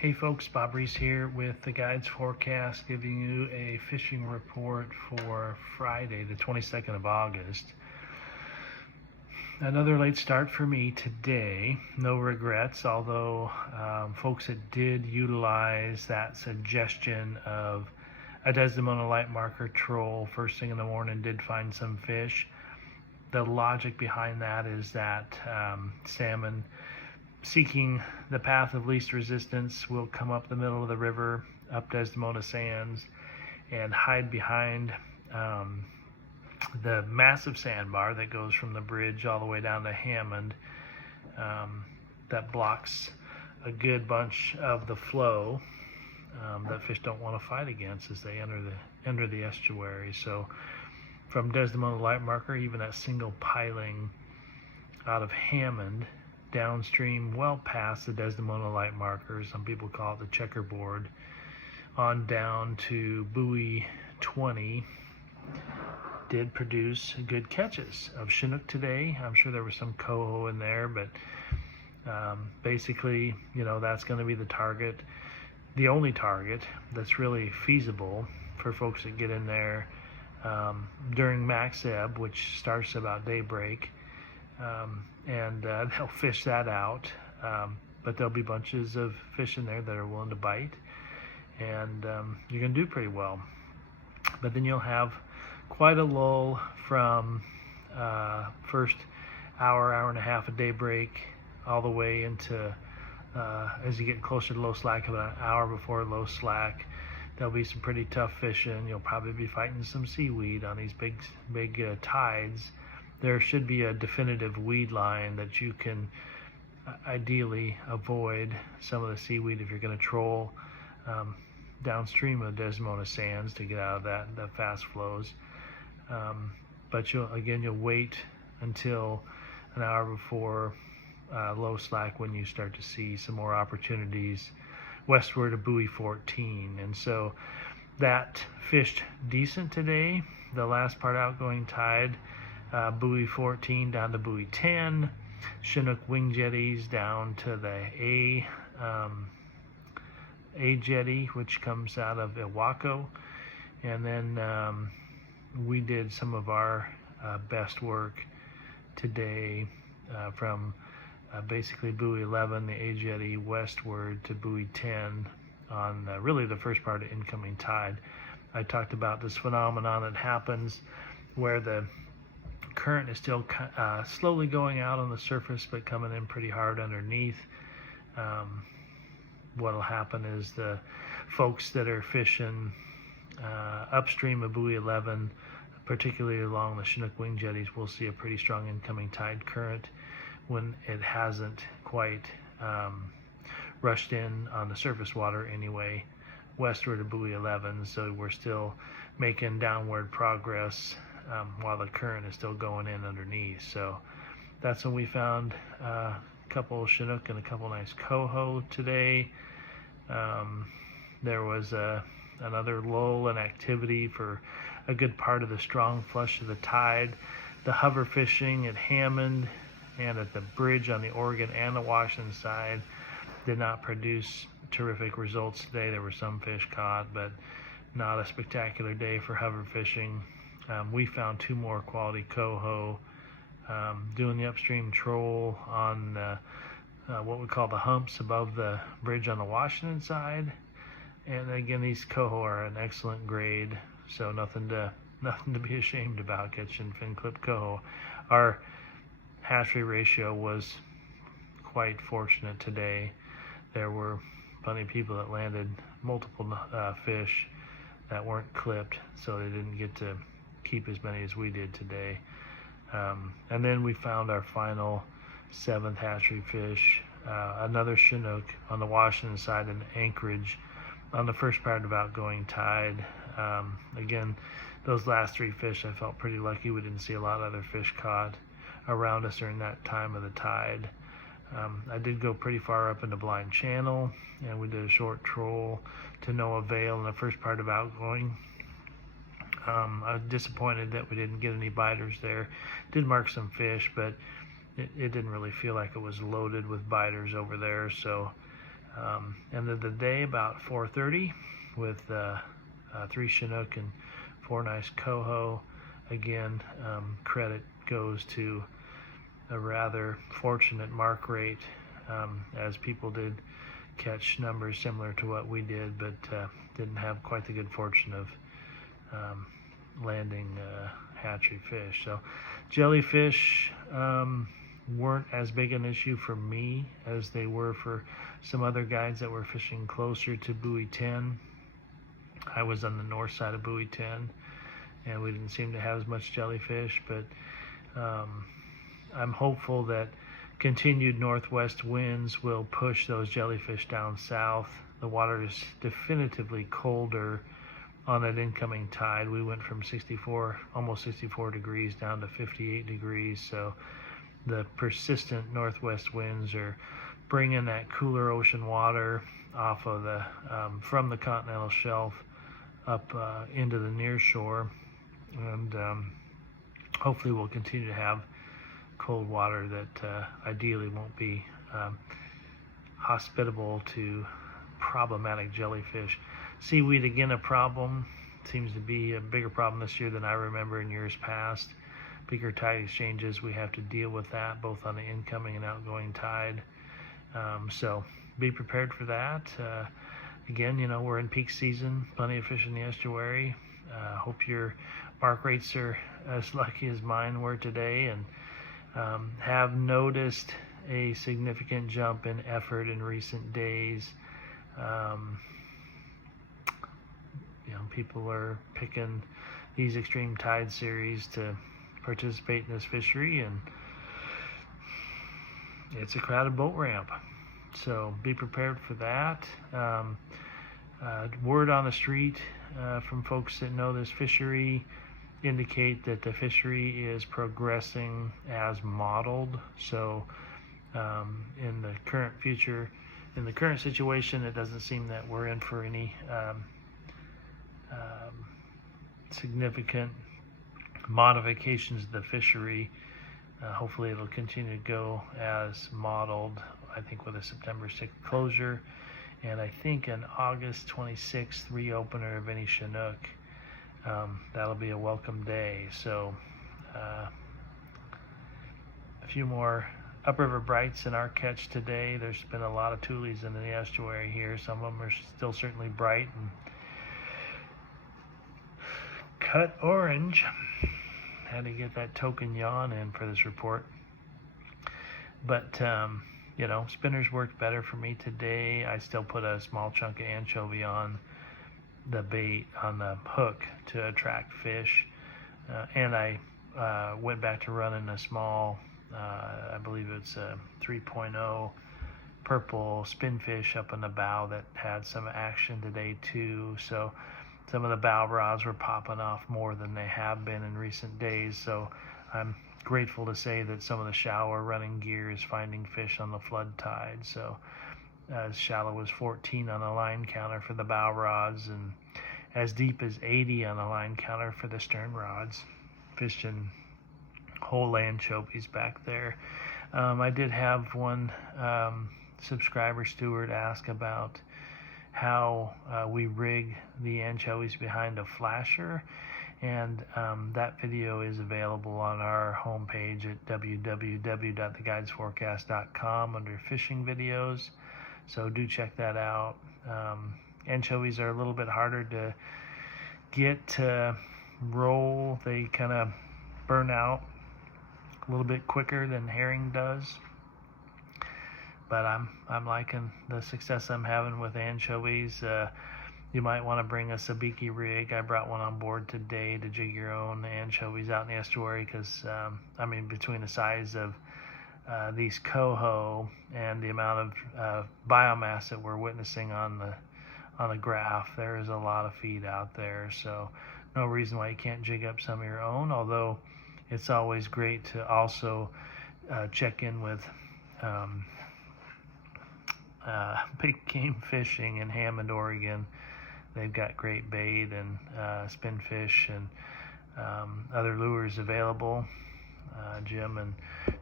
Hey folks, Bob Reese here with the Guides Forecast, giving you a fishing report for Friday, the 22nd of August. Another late start for me today, no regrets, although folks that did utilize that suggestion of a Desdemona light marker troll first thing in the morning did find some fish. The logic behind that is that salmon seeking the path of least resistance will come up the middle of the river, up Desdemona Sands, and hide behind the massive sandbar that goes from the bridge all the way down to Hammond. That blocks a good bunch of the flow that fish don't want to fight against as they enter the estuary. So from Desdemona light marker, even that single piling out of Hammond downstream, well past the Desdemona light markers, some people call it the checkerboard, on down to Buoy 20, did produce good catches of Chinook today. I'm sure there was some coho in there, but basically, that's going to be the target, the only target that's really feasible for folks that get in there during max ebb, which starts about daybreak. And they'll fish that out, but there'll be bunches of fish in there that are willing to bite, and you're going to do pretty well. But then you'll have quite a lull from first hour and a half of daybreak all the way into as you get closer to low slack, about an hour before low slack. There'll be some pretty tough fishing. You'll probably be fighting some seaweed on these big tides. There should be a definitive weed line that you can ideally avoid some of the seaweed if you're going to troll downstream of Desdemona Sands to get out of the fast flows. But you'll wait until an hour before low slack when you start to see some more opportunities westward of Buoy 14. And so that fished decent today. The last part outgoing tide, Buoy 14 down to Buoy 10, Chinook wing jetties down to the A jetty, which comes out of Ilwaco, and then we did some of our best work today from basically Buoy 11, the A jetty, westward to Buoy 10 on really the first part of incoming tide. I talked about this phenomenon that happens where the current is still slowly going out on the surface but coming in pretty hard underneath. What'll happen is the folks that are fishing upstream of Buoy 11, particularly along the Chinook wing jetties, will see a pretty strong incoming tide current when it hasn't quite rushed in on the surface water anyway, westward of Buoy 11. So we're still making downward progress while the current is still going in underneath. So that's when we found a couple of Chinook and a couple nice coho today. There was another lull in activity for a good part of the strong flush of the tide. The hover fishing at Hammond and at the bridge on the Oregon and the Washington side did not produce terrific results today. There were some fish caught, but not a spectacular day for hover fishing. We found two more quality coho doing the upstream troll on what we call the humps above the bridge on the Washington side. And again, these coho are an excellent grade, so nothing to be ashamed about catching fin clip coho. Our hatchery ratio was quite fortunate today. There were plenty of people that landed multiple fish that weren't clipped, so they didn't get to keep as many as we did today. And then we found our final 7th hatchery fish, another Chinook on the Washington side in Anchorage on the first part of outgoing tide. Again, those last 3 fish, I felt pretty lucky. We didn't see a lot of other fish caught around us during that time of the tide. I did go pretty far up into Blind Channel, and we did a short troll to no avail in the first part of outgoing. I was disappointed that we didn't get any biters there. Did mark some fish, but it didn't really feel like it was loaded with biters over there. So Ended the day about 4:30 with 3 Chinook and 4 nice coho. Again, credit goes to a rather fortunate mark rate, as people did catch numbers similar to what we did, but didn't have quite the good fortune of landing hatchery fish. So jellyfish weren't as big an issue for me as they were for some other guides that were fishing closer to Buoy 10. I was on the north side of Buoy 10, and we didn't seem to have as much jellyfish, but I'm hopeful that continued northwest winds will push those jellyfish down south. The water is definitively colder on that incoming tide. We went from almost 64 degrees down to 58 degrees, so the persistent northwest winds are bringing that cooler ocean water off of from the continental shelf up into the near shore, and hopefully we'll continue to have cold water that ideally won't be hospitable to problematic jellyfish. Seaweed, again, a problem. Seems to be a bigger problem this year than I remember in years past. Bigger tide exchanges, we have to deal with that both on the incoming and outgoing tide. So be prepared for that. Again, we're in peak season, plenty of fish in the estuary. Hope your mark rates are as lucky as mine were today, and have noticed a significant jump in effort in recent days. People are picking these extreme tide series to participate in this fishery, and it's a crowded boat ramp, so be prepared for that. Word on the street from folks that know this fishery indicate that the fishery is progressing as modeled. So in the current situation, it doesn't seem that we're in for any significant modifications of the fishery. Hopefully it'll continue to go as modeled, I think, with a September 6th closure, and I think an August 26th reopener of any Chinook. That'll be a welcome day. So a few more upriver brights in our catch today. There's been a lot of tulies in the estuary here. Some of them are still certainly bright and cut orange. Had to get that token yawn in for this report. But spinners worked better for me today. I still put a small chunk of anchovy on the bait on the hook to attract fish, and I went back to running a small, I believe it's a 3.0 purple spinfish up in the bow that had some action today too. So some of the bow rods were popping off more than they have been in recent days. So I'm grateful to say that some of the shallower running gear is finding fish on the flood tide. So as shallow as 14 on a line counter for the bow rods, and as deep as 80 on a line counter for the stern rods. Fishing whole anchovies back there. I did have one subscriber, Stuart, ask about how we rig the anchovies behind a flasher, and that video is available on our homepage at www.theguidesforecast.com under fishing videos, so do check that out. Anchovies are a little bit harder to get to roll. They kind of burn out a little bit quicker than herring does, but I'm liking the success I'm having with anchovies. You might want to bring a sabiki rig. I brought one on board today to jig your own anchovies out in the estuary, because between the size of these coho and the amount of biomass that we're witnessing on the graph, there is a lot of feed out there. So no reason why you can't jig up some of your own, although it's always great to also check in with Big Game Fishing in Hammond, Oregon. They've got great bait and spinfish and other lures available. Jim and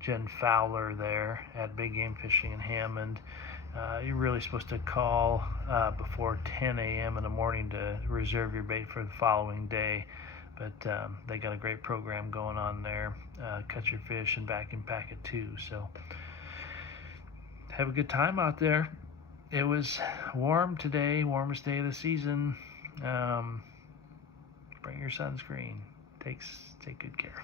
Jen Fowler there at Big Game Fishing in Hammond You're really supposed to call before 10 a.m. in the morning to reserve your bait for the following day. But they got a great program going on there. Catch your fish and vacuum pack it too. So have a good time out there. It was warm today, warmest day of the season. Bring your sunscreen. Take good care.